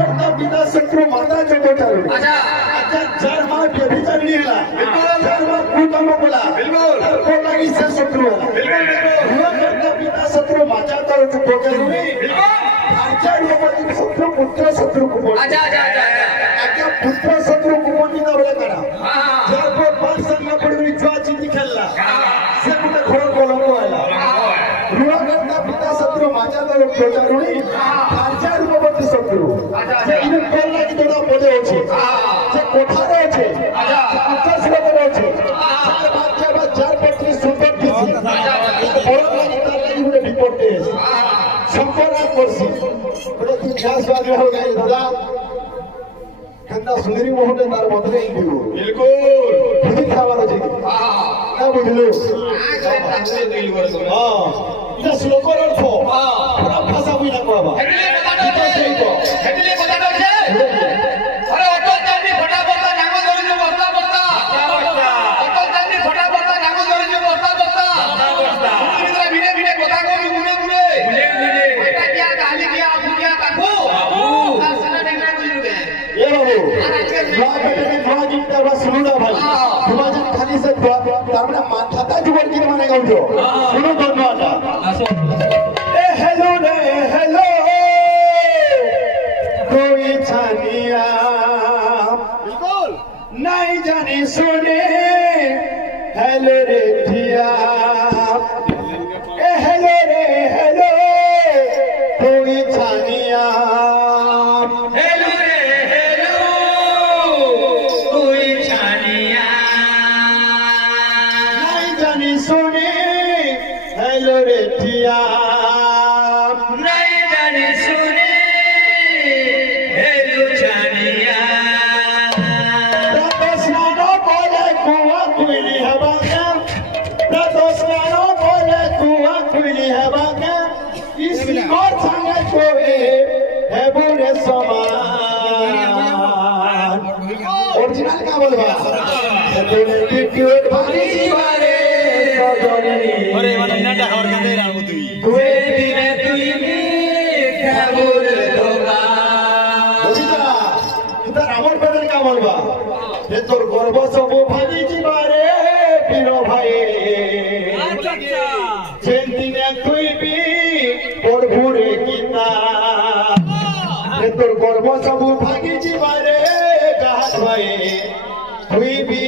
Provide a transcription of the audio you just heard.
करता पिता शत्रु माता चकोटारू अच्छा चार मां व्यभिचारिणी हला चार मां कुकाम बोला को लगी से शत्रु हला हुआ करता पिता शत्रु माता चकोटारू अच्छा ये शत्रु पुत्र शत्रु को बोल अच्छा पुत्र शत्रु को बोल ना बोले करा चार को पांच संग पड़ी जुआ चिंती खेलला से कुछ घोर बोलनो हला हुआ करता पिता शत्रु माता चकोटारू अच्छा रूपवती शत्रु যে ইন কোন লাগি তোরা বলে আছে যে কোঠারে আছে উত্তর শ্লোকে আছে চার বাচ্চা বা চার পত্নী সুন্দর দিছি বড় লাগি তার লাগি বলে বিপদ আছে সম্পর্ক করছি বলে তুই খাস বাগে হো গই দাদা কেননা সুন্দরী মোহনে তার বদলে দিব বিলকুল বুঝি খাবার আছে না বুঝলো এটা শ্লোকের অর্থ পুরা ভাষা বুঝা কবা এটা সেই তো হেতলে কথাটা আছে আরে অটল চাঁদি ফটাফট নাম ধরিছে বস্তা বস্তা অটল চাঁদি ফটাফট নাম ধরিছে বস্তা বস্তা তুমি ভিনে ভিনে কথা কই গুনে গুনে এটা কি আর কালি কি আর দুনিয়া কাকু বাবু আর সানা টেকনা কইলুবে এ বাবু দোয়া করতে দোয়া দিতে আমরা শুনো না ভাই দোয়া যদি খালি সে দোয়া তার মানে মাথাটা জীবন কি মানে গাউছো শুনো দোয়াটা আসো এ হ্যালো রে হ্যালো कोई छानिया बिल्कुल नहीं जाने सुने हेलो रे धिया ए हेलो रे हेलो कोई छानिया हेलो रे हेलो कोई छानिया नहीं जाने सुने हेलो रे धिया नहीं जाने सुने ओरिजिनल का बोलबा अरे वाला इनाटा और का दे रहा तुई दुए दिने तुई खबर दोगा बुझिता इधर আমর বদল का बोलबा ए तोर गर्व सब भागी जीवारे पीरो भाई अच्छा जेन दिने तुई भी पढ़बुरे गीता ए तोर गर्व सब भागी जीवारे गात भाई তুই বি